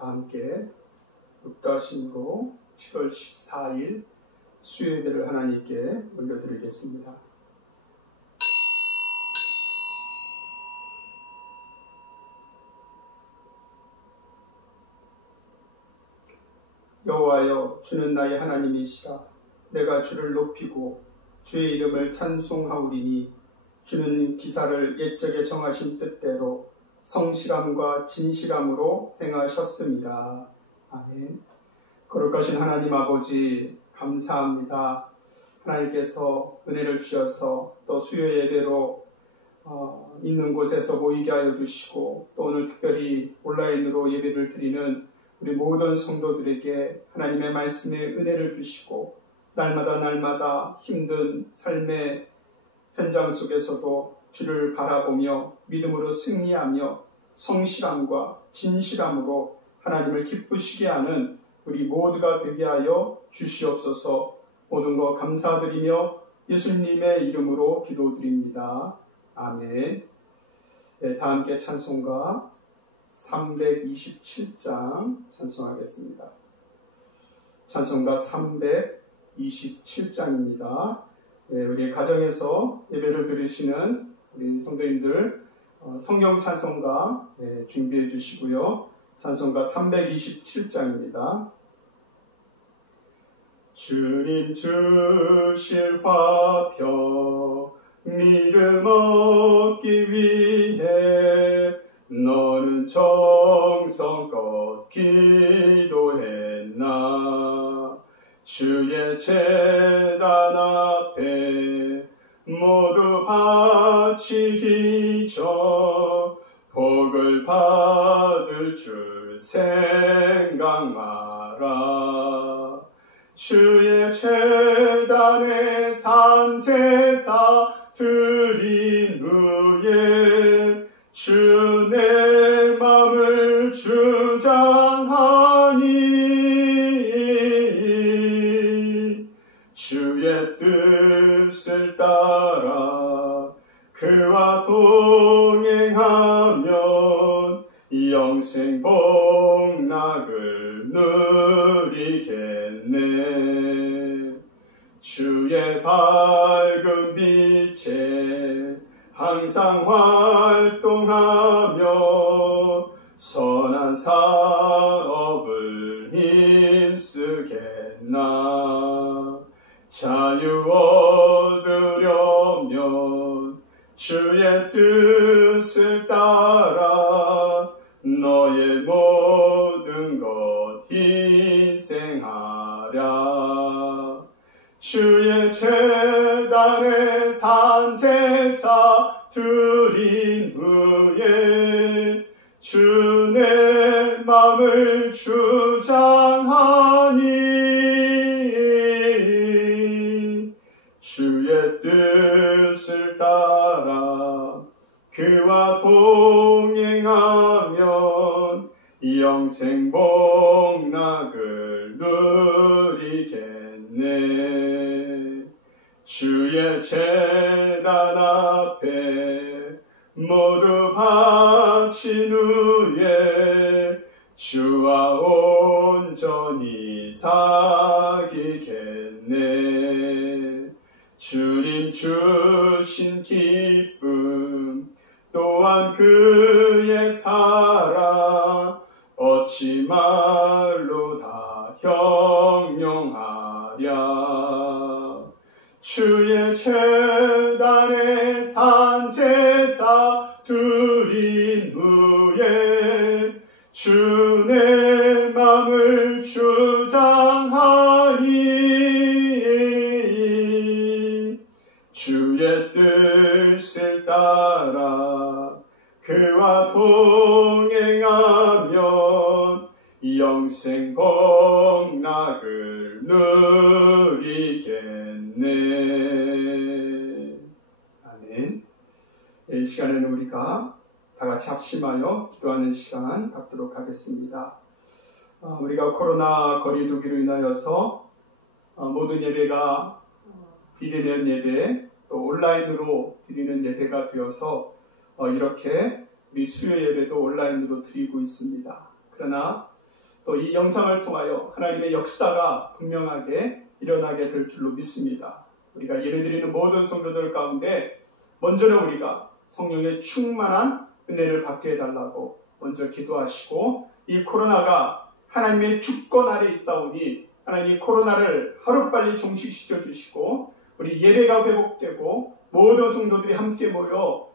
다 함께 묵도하심으로 7월 14일 수요 예배를 하나님께 올려드리겠습니다. 여호와여, 주는 나의 하나님이시라. 내가 주를 높이고 주의 이름을 찬송하오리니 주는 기사를 옛적에 정하신 뜻대로 성실함과 진실함으로 행하셨습니다. 아멘. 거룩하신 하나님 아버지, 감사합니다. 하나님께서 은혜를 주셔서 또 수요 예배로 있는 곳에서 모이게 하여 주시고, 또 오늘 특별히 온라인으로 예배를 드리는 우리 모든 성도들에게 하나님의 말씀에 은혜를 주시고, 날마다 힘든 삶의 현장 속에서도 주를 바라보며 믿음으로 승리하며 성실함과 진실함으로 하나님을 기쁘시게 하는 우리 모두가 되게 하여 주시옵소서. 모든 것 감사드리며 예수님의 이름으로 기도드립니다. 아멘. 네, 다 함께 찬송가 327장 찬송하겠습니다. 찬송가 327장입니다. 네, 우리 가정에서 예배를 들으시는 우리 성도님들 성경 찬송가 준비해 주시고요. 찬송가 327장입니다. 주님 주실 화평 믿음 얻기 위해 너는 정성껏 기도했나. 주의 제단 앞에 모두 바치기 전 복을 받을 줄 생각 마라. 주의 제단에 산 제사 드린 후에 주 내 맘을 주장하니 주의 뜻을 따라 그와 동행하면 영생 복락을 누리겠네. 주의 밝은 빛에 항상 활동하며 선한 사업을 힘쓰겠나. 자유 얻으려면 주의 뜻을 따라 너의 모든 것 희생하랴. 주의 제단에 산 제사 드린 후에 주 내 맘을 주장하니 주의 뜻을 따라 그와 동행하면 영생 복락을 누리겠네. 주의 제단 앞에 모두 바친 후에 주와 온전히 사귀겠네. 주님 주신 기쁨 또한 그의 사랑 어찌 말로 다 형용하랴. 주의 제단에 산 제사 드린 후에 주 내 맘을 주장하니 주의 뜻을 따라 그와 동행하면 영생 복락을 누리겠네. 아멘. 이 시간에는 우리가 다 같이 합심하여 기도하는 시간 갖도록 하겠습니다. 우리가 코로나 거리두기로 인하여서 모든 예배가 비대면 예배 또 온라인으로 드리는 예배가 되어서 이렇게 우리 수요 예배도 온라인으로 드리고 있습니다. 그러나 또 이 영상을 통하여 하나님의 역사가 분명하게 일어나게 될 줄로 믿습니다. 우리가 예배드리는 모든 성도들 가운데 먼저는 우리가 성령의 충만한 은혜를 받게 해달라고 먼저 기도하시고, 이 코로나가 하나님의 주권 아래 있사오니 하나님 이 코로나를 하루빨리 종식시켜 주시고 우리 예배가 회복되고 모든 성도들이 함께 모여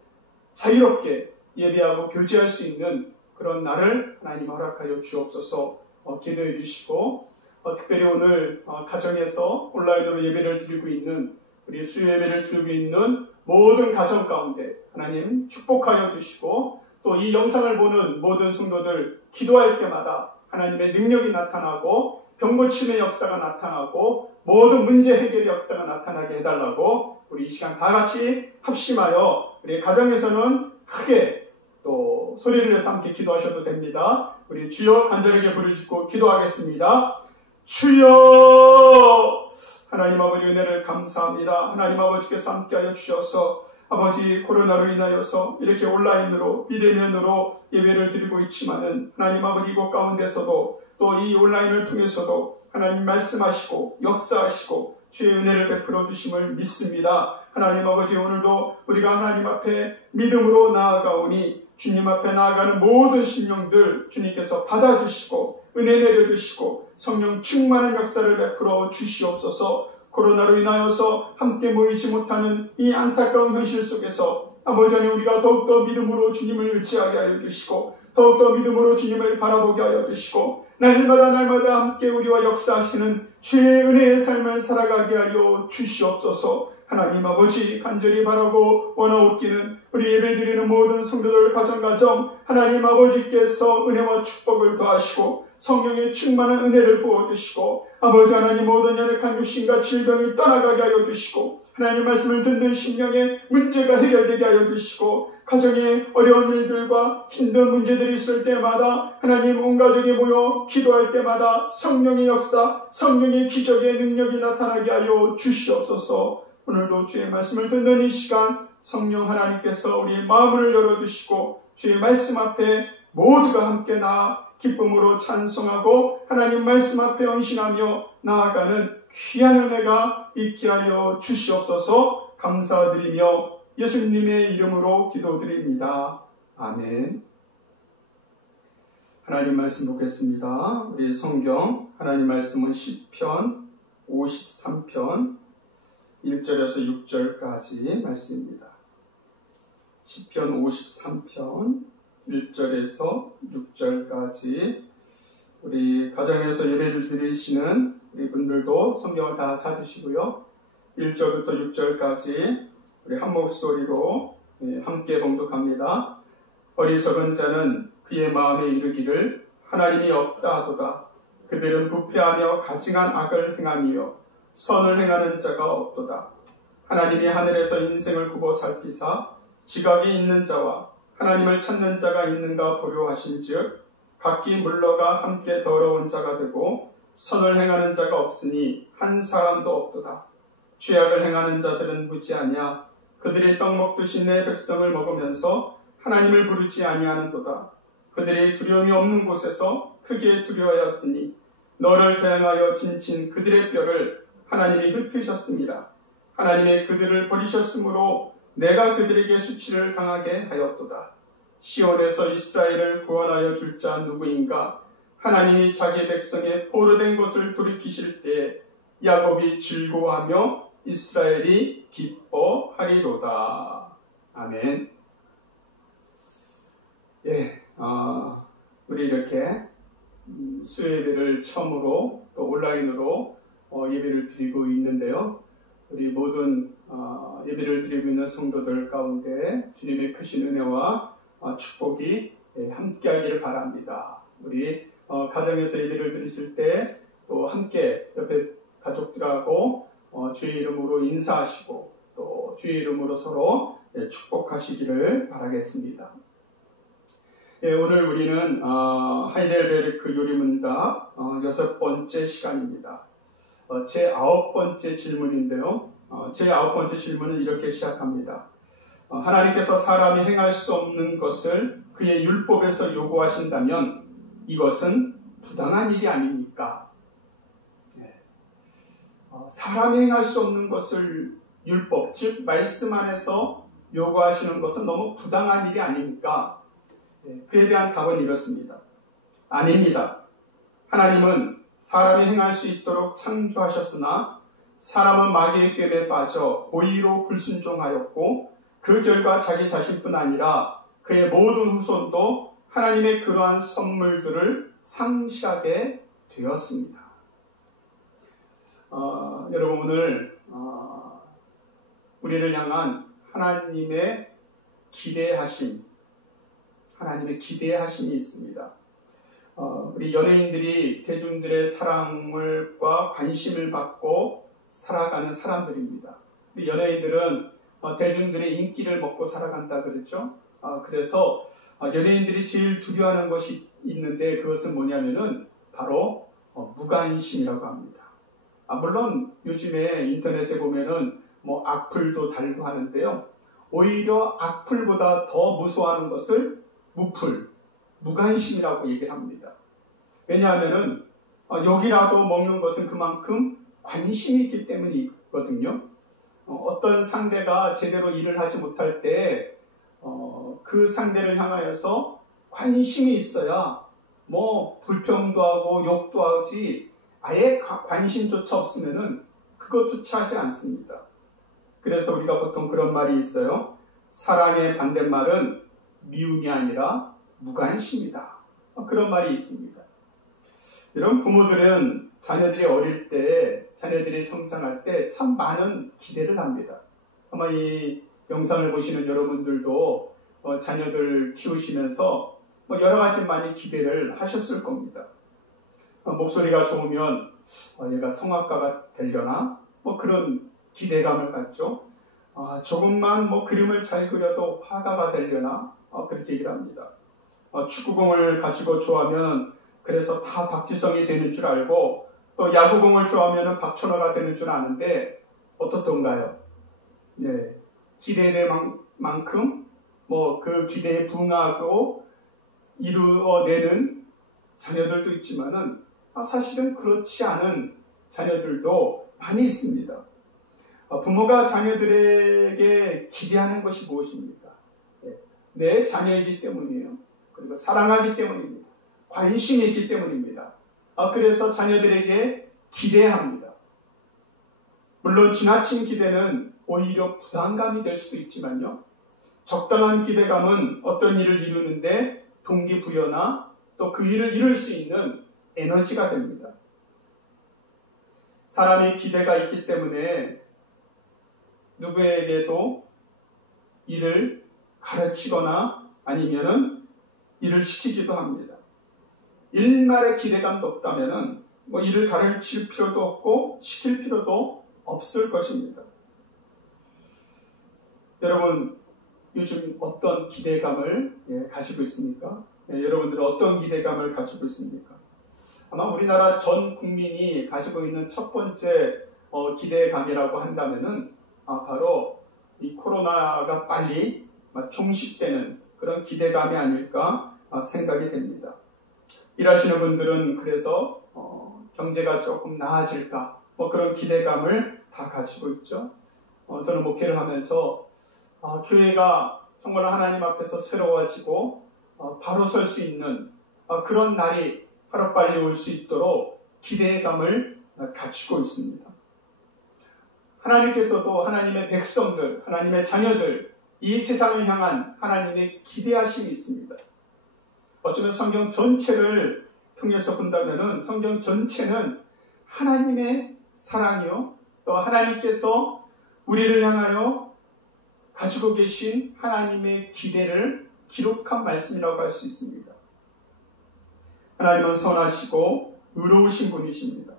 자유롭게 예배하고 교제할 수 있는 그런 날을 하나님 허락하여 주옵소서. 기도해 주시고, 특별히 오늘 가정에서 온라인으로 예배를 드리고 있는, 우리 수요 예배를 드리고 있는 모든 가정 가운데 하나님 축복하여 주시고, 또 이 영상을 보는 모든 성도들 기도할 때마다 하나님의 능력이 나타나고 병고침의 역사가 나타나고 모든 문제 해결의 역사가 나타나게 해달라고 우리 이 시간 다 같이 합심하여 우리 가정에서는 크게 또 소리를 내서 함께 기도하셔도 됩니다. 우리 주여 간절하게 부르시고 기도하겠습니다. 주여, 하나님 아버지 은혜를 감사합니다. 하나님 아버지께서 함께하여 주셔서 아버지 코로나로 인하여서 이렇게 온라인으로 비대면으로 예배를 드리고 있지만은 하나님 아버지 이곳 가운데서도 또 이 온라인을 통해서도 하나님 말씀하시고 역사하시고 주의 은혜를 베풀어 주심을 믿습니다. 하나님 아버지 오늘도 우리가 하나님 앞에 믿음으로 나아가오니 주님 앞에 나아가는 모든 심령들 주님께서 받아주시고 은혜 내려주시고 성령 충만한 역사를 베풀어 주시옵소서. 코로나로 인하여서 함께 모이지 못하는 이 안타까운 현실 속에서 아버지 하나님 우리가 더욱더 믿음으로 주님을 의지하게 하여 주시고 더욱더 믿음으로 주님을 바라보게 하여 주시고 날마다 함께 우리와 역사하시는 주의 은혜의 삶을 살아가게 하여 주시옵소서. 하나님 아버지 간절히 바라고 원하옵기는 우리 예배드리는 모든 성도들 가정 하나님 아버지께서 은혜와 축복을 더하시고 성령의 충만한 은혜를 부어주시고 아버지 하나님 모든 연약한 육신과 질병이 떠나가게 하여 주시고 하나님 말씀을 듣는 심령의 문제가 해결되게 하여 주시고 가정에 어려운 일들과 힘든 문제들이 있을 때마다 하나님 온 가족이 모여 기도할 때마다 성령의 역사, 성령의 기적의 능력이 나타나게 하여 주시옵소서. 오늘도 주의 말씀을 듣는 이 시간 성령 하나님께서 우리의 마음을 열어주시고 주의 말씀 앞에 모두가 함께 나아 기쁨으로 찬송하고 하나님 말씀 앞에 헌신하며 나아가는 귀한 은혜가 있게 하여 주시옵소서. 감사드리며 예수님의 이름으로 기도드립니다. 아멘. 하나님 말씀 보겠습니다. 우리 성경 하나님 말씀은 시편 53편 1절에서 6절까지 말씀입니다. 시편 53편 1절에서 6절까지 우리 가정에서 예배를 드리시는 우리 분들도 성경을 다 찾으시고요. 1절부터 6절까지 우리 한 목소리로 함께 봉독합니다. 어리석은 자는 그의 마음에 이르기를 하나님이 없다 하도다. 그들은 부패하며 가증한 악을 행하며 선을 행하는 자가 없도다. 하나님이 하늘에서 인생을 굽어 살피사 지각이 있는 자와 하나님을 찾는 자가 있는가 보려 하신즉 각기 물러가 함께 더러운 자가 되고 선을 행하는 자가 없으니 한 사람도 없도다. 죄악을 행하는 자들은 무지하냐. 그들이 떡 먹듯이 내 백성을 먹으면서 하나님을 부르지 아니하는도다. 그들이 두려움이 없는 곳에서 크게 두려워하였으니 너를 대항하여 진친 그들의 뼈를 하나님이 흩으셨습니다. 하나님이 그들을 버리셨으므로 내가 그들에게 수치를 당하게 하였도다. 시온에서 이스라엘을 구원하여 줄 자 누구인가? 하나님이 자기 백성의 포로된 것을 돌이키실 때에 야곱이 즐거워하며 이스라엘이 기뻐하리로다. 아멘. 우리 이렇게 수요예배를 처음으로 또 온라인으로 예배를 드리고 있는데요. 우리 모든 예배를 드리고 있는 성도들 가운데 주님의 크신 은혜와 축복이 함께하기를 바랍니다. 우리 가정에서 예배를 드리실 때 또 함께 옆에 가족들하고 주의 이름으로 인사하시고 또 주의 이름으로 서로 축복하시기를 바라겠습니다. 오늘 우리는 하이델베르크 요리문답 6번째 시간입니다. 제 9번째 질문인데요. 제 9번째 질문은 이렇게 시작합니다. 하나님께서 사람이 행할 수 없는 것을 그의 율법에서 요구하신다면 이것은 부당한 일이 아닙니까? 사람이 행할 수 없는 것을 율법, 즉 말씀 안에서 요구하시는 것은 너무 부당한 일이 아닙니까? 그에 대한 답은 이렇습니다. 아닙니다. 하나님은 사람이 행할 수 있도록 창조하셨으나 사람은 마귀의 꾀에 빠져 고의로 불순종하였고 그 결과 자기 자신뿐 아니라 그의 모든 후손도 하나님의 그러한 선물들을 상실하게 되었습니다. 여러분 오늘 우리를 향한 하나님의 기대하심이 있습니다. 우리 연예인들이 대중들의 사랑과 관심을 받고 살아가는 사람들입니다. 우리 연예인들은 대중들의 인기를 먹고 살아간다 그랬죠. 그래서 연예인들이 제일 두려워하는 것이 있는데 그것은 뭐냐면은 바로 무관심이라고 합니다. 물론 요즘에 인터넷에 보면은 악플도 달고 하는데요. 오히려 악플보다 더 무서워하는 것을 무관심이라고 얘기를 합니다. 왜냐하면은 욕이라도 먹는 것은 그만큼 관심이 있기 때문이거든요. 어떤 상대가 제대로 일을 하지 못할 때 그 상대를 향하여서 관심이 있어야 불평도 하고 욕도 하지 아예 관심조차 없으면은 그것조차 하지 않습니다. 그래서 우리가 보통 그런 말이 있어요. 사랑의 반대말은 미움이 아니라 무관심이다. 그런 말이 있습니다. 이런 부모들은 자녀들이 어릴 때, 자녀들이 성장할 때 참 많은 기대를 합니다. 아마 이 영상을 보시는 여러분들도 자녀들 키우시면서 여러 가지 많이 기대를 하셨을 겁니다. 목소리가 좋으면 얘가 성악가가 되려나? 그런 기대감을 갖죠. 조금만 그림을 잘 그려도 화가가 되려나? 그렇게 얘기를 합니다. 축구공을 가지고 좋아하면 그래서 다 박지성이 되는 줄 알고 또 야구공을 좋아하면 박천호가 되는 줄 아는데 어떻던가요? 기대된 만큼 그 기대에 부응하고 이루어내는 자녀들도 있지만은 사실은 그렇지 않은 자녀들도 많이 있습니다. 부모가 자녀들에게 기대하는 것이 무엇입니까? 내 자녀이기 때문이에요. 그리고 사랑하기 때문입니다. 관심이 있기 때문입니다. 그래서 자녀들에게 기대합니다. 물론 지나친 기대는 오히려 부담감이 될 수도 있지만요. 적당한 기대감은 어떤 일을 이루는데 동기부여나 또 그 일을 이룰 수 있는 에너지가 됩니다. 사람이 기대가 있기 때문에 누구에게도 일을 가르치거나 아니면은 일을 시키기도 합니다. 일말의 기대감도 없다면은 일을 가르칠 필요도 없고 시킬 필요도 없을 것입니다. 여러분 요즘 어떤 기대감을 가지고 있습니까? 여러분들은 어떤 기대감을 가지고 있습니까? 아마 우리나라 전 국민이 가지고 있는 첫 번째 기대감이라고 한다면은 바로 이 코로나가 빨리 종식되는 그런 기대감이 아닐까 생각이 됩니다. 일하시는 분들은 그래서 경제가 조금 나아질까 그런 기대감을 다 가지고 있죠. 저는 목회를 하면서 교회가 정말 하나님 앞에서 새로워지고 바로 설 수 있는 그런 날이 하루빨리 올 수 있도록 기대감을 가지고 있습니다. 하나님께서도 하나님의 백성들, 하나님의 자녀들, 이 세상을 향한 하나님의 기대하심이 있습니다. 어쩌면 성경 전체를 통해서 본다면은 성경 전체는 하나님의 사랑이요, 또 하나님께서 우리를 향하여 가지고 계신 하나님의 기대를 기록한 말씀이라고 할 수 있습니다. 하나님은 선하시고 의로우신 분이십니다.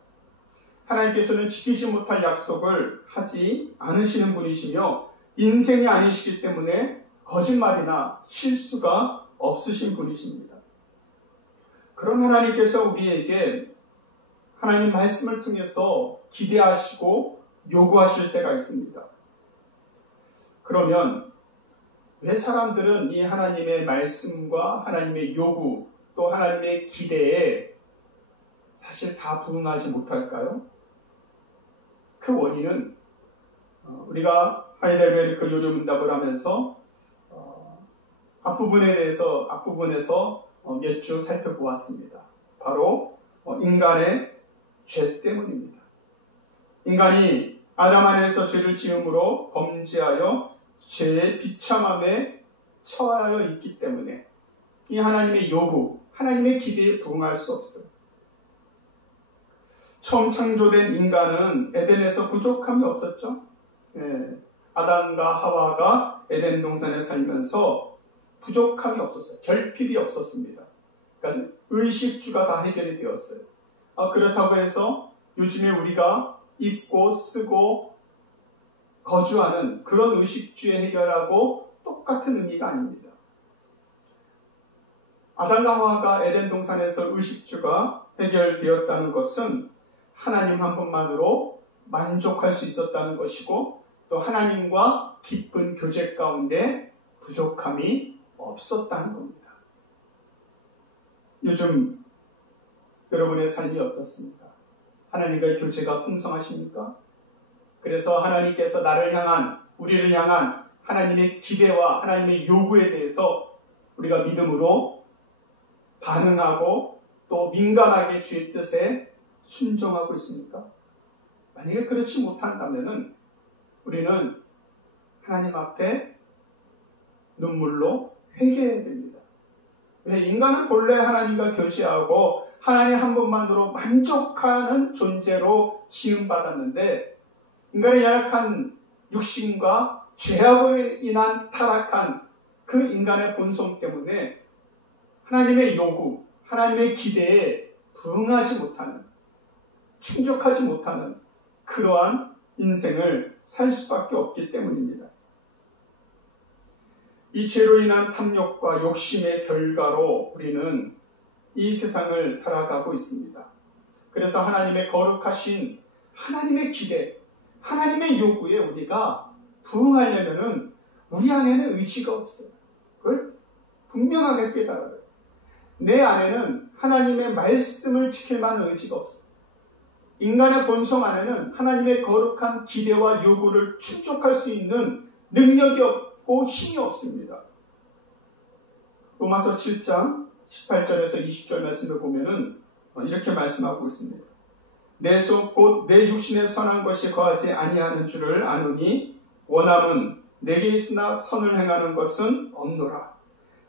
하나님께서는 지키지 못할 약속을 하지 않으시는 분이시며 인생이 아니시기 때문에 거짓말이나 실수가 없으신 분이십니다. 그런 하나님께서 우리에게 하나님 말씀을 통해서 기대하시고 요구하실 때가 있습니다. 그러면 왜 사람들은 이 하나님의 말씀과 하나님의 요구 또 하나님의 기대에 사실 다 부응하지 못할까요? 그 원인은 우리가 하이델베르크 요리문답을 하면서 앞부분에서 몇 주 살펴보았습니다. 바로 인간의 죄 때문입니다. 인간이 아담 안에서 죄를 지음으로 범죄하여 죄의 비참함에 처하여 있기 때문에 이 하나님의 요구, 하나님의 기대에 부응할 수 없어요. 처음 창조된 인간은 에덴에서 부족함이 없었죠. 아담과 하와가 에덴 동산에 살면서 부족함이 없었어요. 결핍이 없었습니다. 그러니까 의식주가 다 해결이 되었어요. 그렇다고 해서 요즘에 우리가 입고 쓰고 거주하는 그런 의식주의 해결하고 똑같은 의미가 아닙니다. 아담과 하와가 에덴 동산에서 의식주가 해결되었다는 것은 하나님 한 분만으로 만족할 수 있었다는 것이고 또 하나님과 깊은 교제 가운데 부족함이 없었다는 겁니다. 요즘 여러분의 삶이 어떻습니까? 하나님과의 교제가 풍성하십니까? 그래서 하나님께서 나를 향한, 우리를 향한 하나님의 기대와 하나님의 요구에 대해서 우리가 믿음으로 반응하고 또 민감하게 주의 뜻에 순종하고 있습니까? 만약에 그렇지 못한다면 우리는 하나님 앞에 눈물로 회개해야 됩니다. 왜? 인간은 본래 하나님과 교제하고 하나님 한 분만으로 만족하는 존재로 지음받았는데 인간의 연약한 육신과 죄악으로 인한 타락한 그 인간의 본성 때문에 하나님의 요구, 하나님의 기대에 부응하지 못하는, 충족하지 못하는 그러한 인생을 살 수밖에 없기 때문입니다. 이 죄로 인한 탐욕과 욕심의 결과로 우리는 이 세상을 살아가고 있습니다. 그래서 하나님의 거룩하신 하나님의 기대, 하나님의 요구에 우리가 부응하려면 우리 안에는 의지가 없어요. 그걸 분명하게 깨달아요. 내 안에는 하나님의 말씀을 지킬 만한 의지가 없어요. 인간의 본성 안에는 하나님의 거룩한 기대와 요구를 충족할 수 있는 능력이 없고 힘이 없습니다. 로마서 7장 18절에서 20절 말씀을 보면은 이렇게 말씀하고 있습니다. 내 속 곧 내 육신에 선한 것이 거하지 아니하는 줄을 아노니 원함은 내게 있으나 선을 행하는 것은 없노라.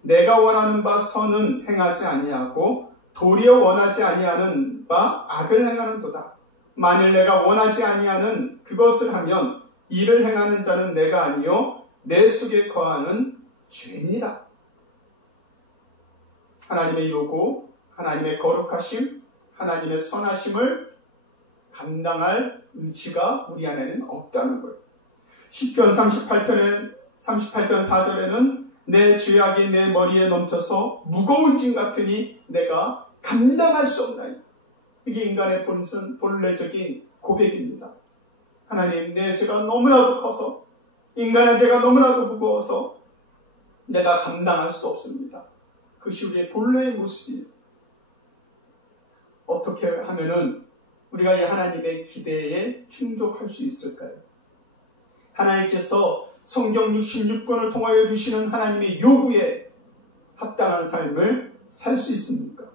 내가 원하는 바 선은 행하지 아니하고 도리어 원하지 아니하는 바 악을 행하는도다. 만일 내가 원하지 아니하는 그것을 하면 이를 행하는 자는 내가 아니요 내 속에 거하는 죄니라. 하나님의 요구, 하나님의 거룩하심, 하나님의 선하심을 감당할 의지가 우리 안에는 없다는 거예요. 시편 38편 4절에는 내 죄악이 내 머리에 넘쳐서 무거운 짐 같으니 내가 감당할 수 없나이다. 이게 인간의 본래적인 고백입니다. 하나님, 내 죄가 너무나도 커서, 인간의 죄가 너무나도 무거워서 내가 감당할 수 없습니다. 그것이 우리의 본래의 모습이에요. 어떻게 하면은 우리가 이 하나님의 기대에 충족할 수 있을까요? 하나님께서 성경 66권을 통하여 주시는 하나님의 요구에 합당한 삶을 살 수 있습니까?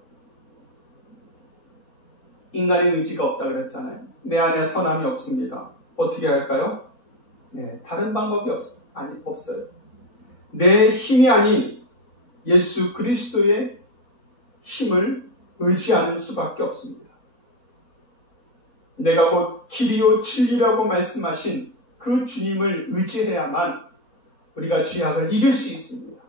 인간의 의지가 없다 그랬잖아요. 내 안에 선함이 없습니다. 어떻게 할까요? 다른 방법이 없어요. 내 힘이 아닌 예수 그리스도의 힘을 의지하는 수밖에 없습니다. 내가 곧 길이요 진리라고 말씀하신 그 주님을 의지해야만 우리가 죄악을 이길 수 있습니다.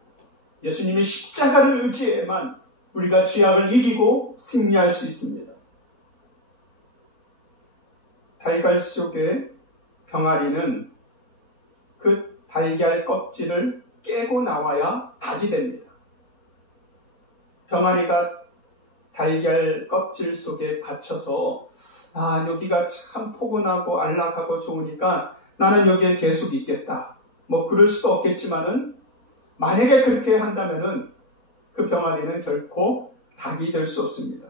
예수님의 십자가를 의지해야만 우리가 죄악을 이기고 승리할 수 있습니다. 달걀 속의 병아리는 그 달걀 껍질을 깨고 나와야 닭이 됩니다. 병아리가 달걀 껍질 속에 갇혀서 여기가 참 포근하고 안락하고 좋으니까 나는 여기에 계속 있겠다. 그럴 수도 없겠지만은 만약에 그렇게 한다면은 그 병아리는 결코 닭이 될 수 없습니다.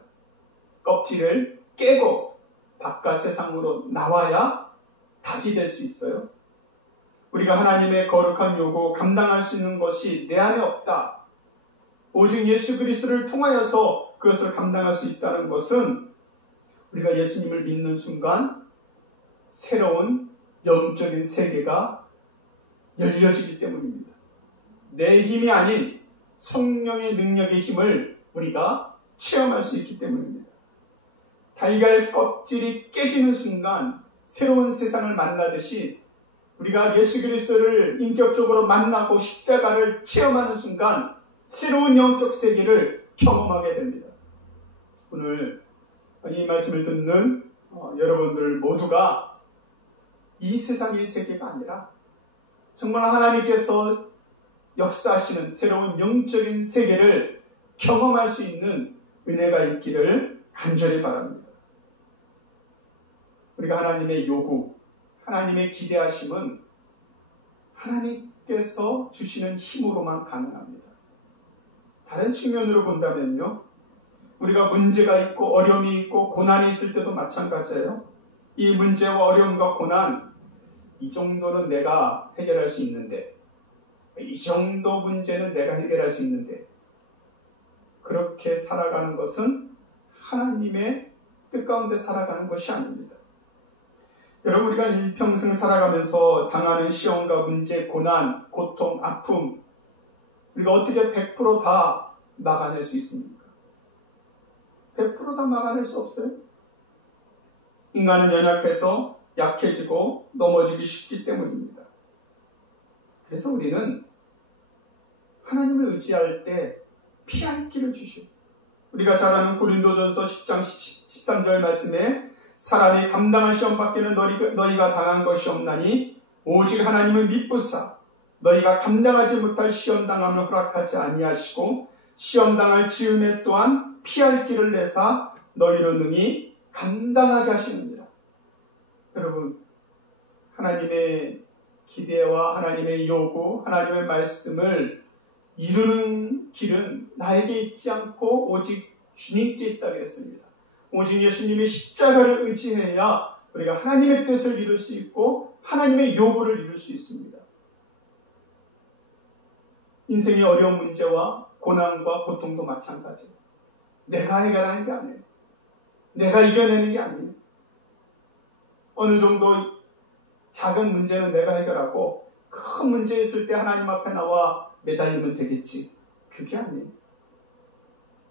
껍질을 깨고 바깥 세상으로 나와야 닭이 될 수 있어요. 우리가 하나님의 거룩한 요구 감당할 수 있는 것이 내 안에 없다. 오직 예수 그리스도를 통하여서 그것을 감당할 수 있다는 것은 우리가 예수님을 믿는 순간 새로운 영적인 세계가 열려지기 때문입니다. 내 힘이 아닌 성령의 능력의 힘을 우리가 체험할 수 있기 때문입니다. 달걀 껍질이 깨지는 순간 새로운 세상을 만나듯이 우리가 예수 그리스도를 인격적으로 만나고 십자가를 체험하는 순간 새로운 영적 세계를 경험하게 됩니다. 오늘 이 말씀을 듣는 여러분들 모두가 이 세상의 세계가 아니라 정말 하나님께서 역사하시는 새로운 영적인 세계를 경험할 수 있는 은혜가 있기를 간절히 바랍니다. 우리가 하나님의 요구, 하나님의 기대하심은 하나님께서 주시는 힘으로만 가능합니다. 다른 측면으로 본다면요, 우리가 문제가 있고 어려움이 있고 고난이 있을 때도 마찬가지예요. 이 문제와 어려움과 고난, 이 정도는 내가 해결할 수 있는데, 이 정도 문제는 내가 해결할 수 있는데, 그렇게 살아가는 것은 하나님의 뜻 가운데 살아가는 것이 아닙니다. 여러분, 우리가 일평생 살아가면서 당하는 시험과 문제, 고난, 고통, 아픔, 우리가 어떻게 100% 다 막아낼 수 있습니까? 100% 다 막아낼 수 없어요. 인간은 연약해서 약해지고 넘어지기 쉽기 때문입니다. 그래서 우리는 하나님을 의지할 때 피할 길을 주시고, 우리가 잘 아는 고린도전서 10장 13절 말씀에 사람이 감당할 시험 밖에는 너희가 당한 것이 없나니 오직 하나님은 미쁘사 너희가 감당하지 못할 시험당함을 허락하지 아니하시고 시험당할 즈음에 또한 피할 길을 내사 너희로 능히 감당하게 하시느니라. 여러분, 하나님의 기대와 하나님의 요구, 하나님의 말씀을 이루는 길은 나에게 있지 않고 오직 주님께 있다고 했습니다. 오직 예수님의 십자가를 의지해야 우리가 하나님의 뜻을 이룰 수 있고 하나님의 요구를 이룰 수 있습니다. 인생의 어려운 문제와 고난과 고통도 마찬가지. 내가 해결하는 게 아니에요. 내가 이겨내는 게 아니에요. 어느 정도 작은 문제는 내가 해결하고 큰 문제 있을 때 하나님 앞에 나와 매달리면 되겠지. 그게 아니에요.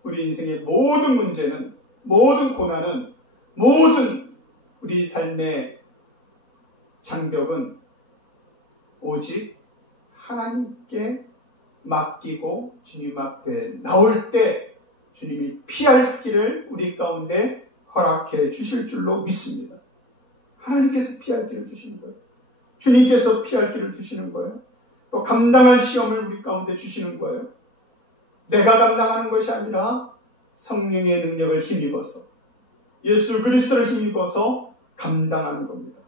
우리 인생의 모든 문제는, 모든 고난은, 모든 우리 삶의 장벽은 오직 하나님께 맡기고 주님 앞에 나올 때 주님이 피할 길을 우리 가운데 허락해 주실 줄로 믿습니다. 하나님께서 피할 길을 주시는 거예요. 주님께서 피할 길을 주시는 거예요. 또 감당할 시험을 우리 가운데 주시는 거예요. 내가 감당하는 것이 아니라 성령의 능력을 힘입어서, 예수 그리스도를 힘입어서 감당하는 겁니다.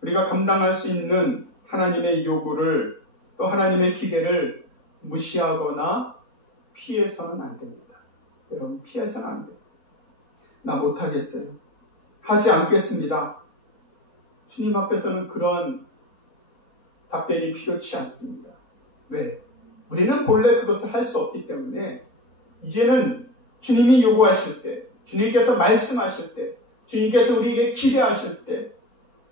우리가 감당할 수 있는 하나님의 요구를, 또 하나님의 기대를 무시하거나 피해서는 안 됩니다. 여러분, 피해서는 안 돼요. 나 못하겠어요. 하지 않겠습니다. 주님 앞에서는 그런 답변이 필요치 않습니다. 왜? 우리는 본래 그것을 할 수 없기 때문에 이제는 주님이 요구하실 때, 주님께서 말씀하실 때, 주님께서 우리에게 기대하실 때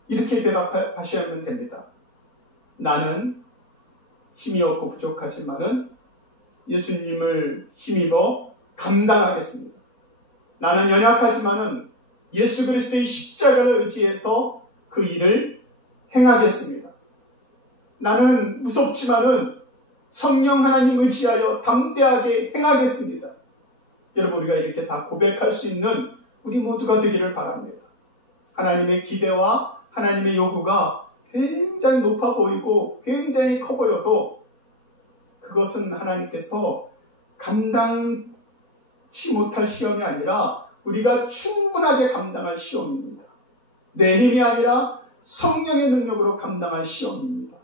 이렇게 대답하셔야만 됩니다. 나는 힘이 없고 부족하지만은 예수님을 힘입어 감당하겠습니다. 나는 연약하지만은 예수 그리스도의 십자가를 의지해서 그 일을 행하겠습니다. 나는 무섭지만은 성령 하나님 의지하여 담대하게 행하겠습니다. 여러분, 우리가 이렇게 다 고백할 수 있는 우리 모두가 되기를 바랍니다. 하나님의 기대와 하나님의 요구가 굉장히 높아 보이고 굉장히 커 보여도 그것은 하나님께서 감당치 못할 시험이 아니라 우리가 충분하게 감당할 시험입니다. 내 힘이 아니라 성령의 능력으로 감당할 시험입니다.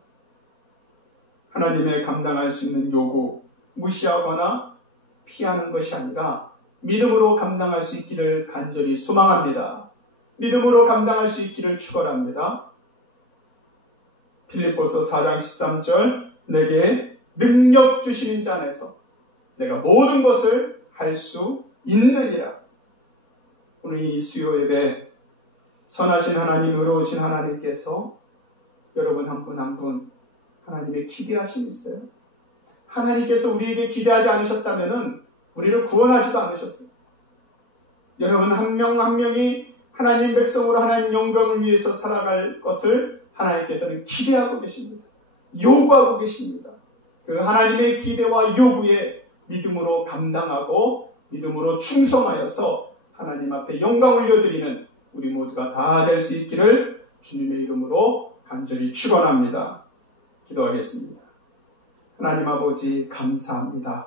하나님의 감당할 수 있는 요구, 무시하거나 피하는 것이 아니라 믿음으로 감당할 수 있기를 간절히 소망합니다. 믿음으로 감당할 수 있기를 축원합니다. 빌립보서 4장 13절 내게 능력 주시는 자 안에서 내가 모든 것을 할 수 있느니라. 오늘 이 수요 예배 선하신 하나님, 의로우신 하나님께서 여러분 한 분 한 분 하나님의 기대하심이 있어요. 하나님께서 우리에게 기대하지 않으셨다면 우리를 구원하지도 않으셨어요. 여러분 한 명 한 명이 하나님 백성으로 하나님 영광을 위해서 살아갈 것을 하나님께서는 기대하고 계십니다. 요구하고 계십니다. 그 하나님의 기대와 요구에 믿음으로 감당하고 믿음으로 충성하여서 하나님 앞에 영광 올려드리는 우리 모두가 다 될 수 있기를 주님의 이름으로 간절히 축원합니다. 기도하겠습니다. 하나님 아버지 감사합니다.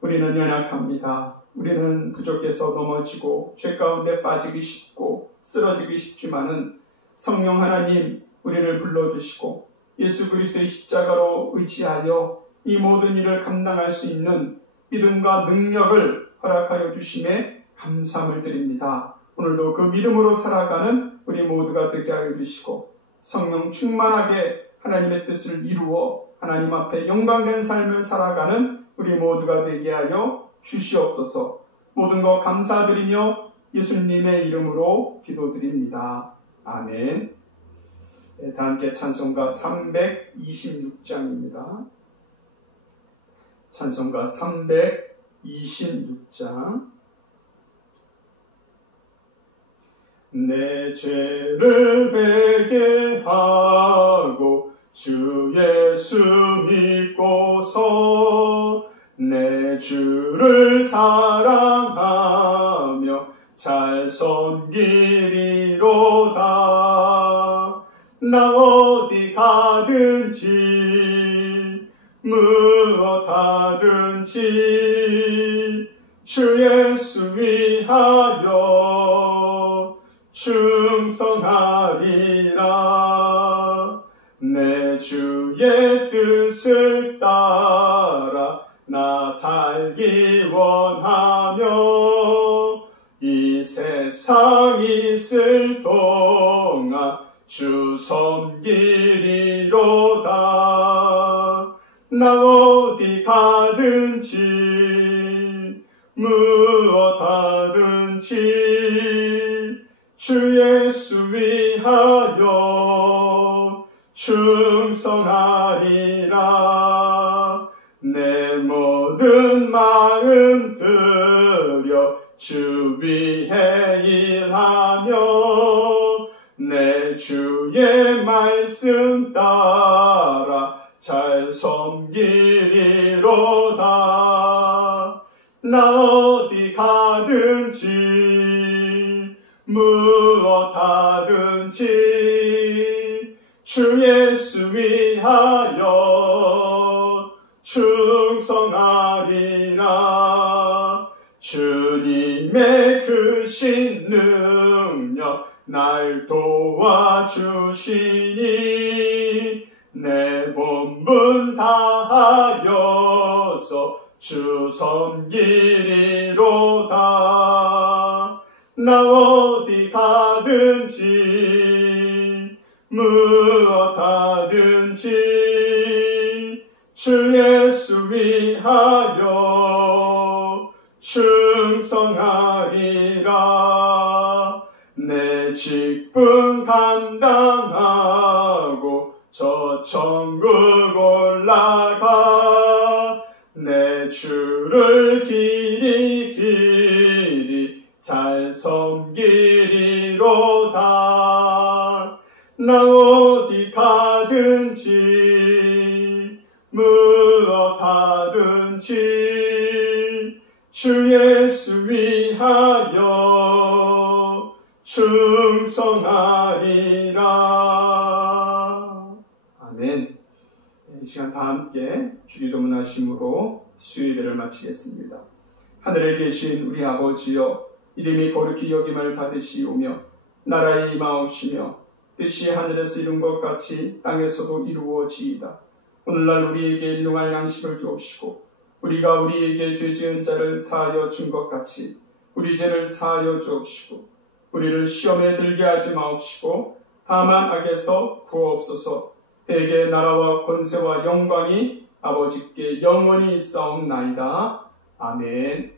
우리는 연약합니다. 우리는 부족해서 넘어지고 죄 가운데 빠지기 쉽고 쓰러지기 쉽지만은 성령 하나님 우리를 불러주시고 예수 그리스도의 십자가로 의지하여 이 모든 일을 감당할 수 있는 믿음과 능력을 허락하여 주심에 감사함을 드립니다. 오늘도 그 믿음으로 살아가는 우리 모두가 되게 하여 주시고 성령 충만하게 하나님의 뜻을 이루어 하나님 앞에 영광된 삶을 살아가는 우리 모두가 되게 하여 주시옵소서. 모든 것 감사드리며 예수님의 이름으로 기도드립니다. 아멘. 네, 다 함께 찬송가 326장입니다. 찬송가 326장. 내 죄를 베게 하고 주 예수 믿고서 내 주를 사랑하며 잘 섬기리로다. 나 어디 가든지 무엇 하든지 주 예수 위하여 충성하리라. 내 주의 뜻을 따라 나 살기 원하며 이 세상 있을 동안 주 섬기리로다. 나 어디 가든지 무엇 하든지 주 예수 위하여 충성하리라. 내 모든 마음 들여 주 위해 일하며 내 주의 말씀 따라 잘 섬기리로다. 나 어디 가든지 무엇 하든지 주 예수 위하여 충성하리라. 주님의 크신 능력 날 도와주시니 내 본분 다하여서 주 섬기리로다. 나 어디 가든지 무엇 하든지 주 예수 위하여 충성하리라. 내 직분 감당하고 저 천국 올라가 내 주를 길이 잘 섬기리로다. 나 어디 가든지 무엇 하든지 주 예수 위하여 충성하리라. 아멘. 이 시간 다 함께 주기도문 하심으로 수요예배를 마치겠습니다. 하늘에 계신 우리 아버지여, 이름이 거룩히 여김을 받으시오며 나라에 임하옵시며 뜻이 하늘에서 이룬 것 같이 땅에서도 이루어지이다. 오늘날 우리에게 일용할 양식을 주옵시고 우리가 우리에게 죄 지은 자를 사하여 준 것 같이 우리 죄를 사하여 주옵시고 우리를 시험에 들게 하지 마옵시고 다만 악에서 구하옵소서. 대개 나라와 권세와 영광이 아버지께 영원히 있사옵나이다. 아멘.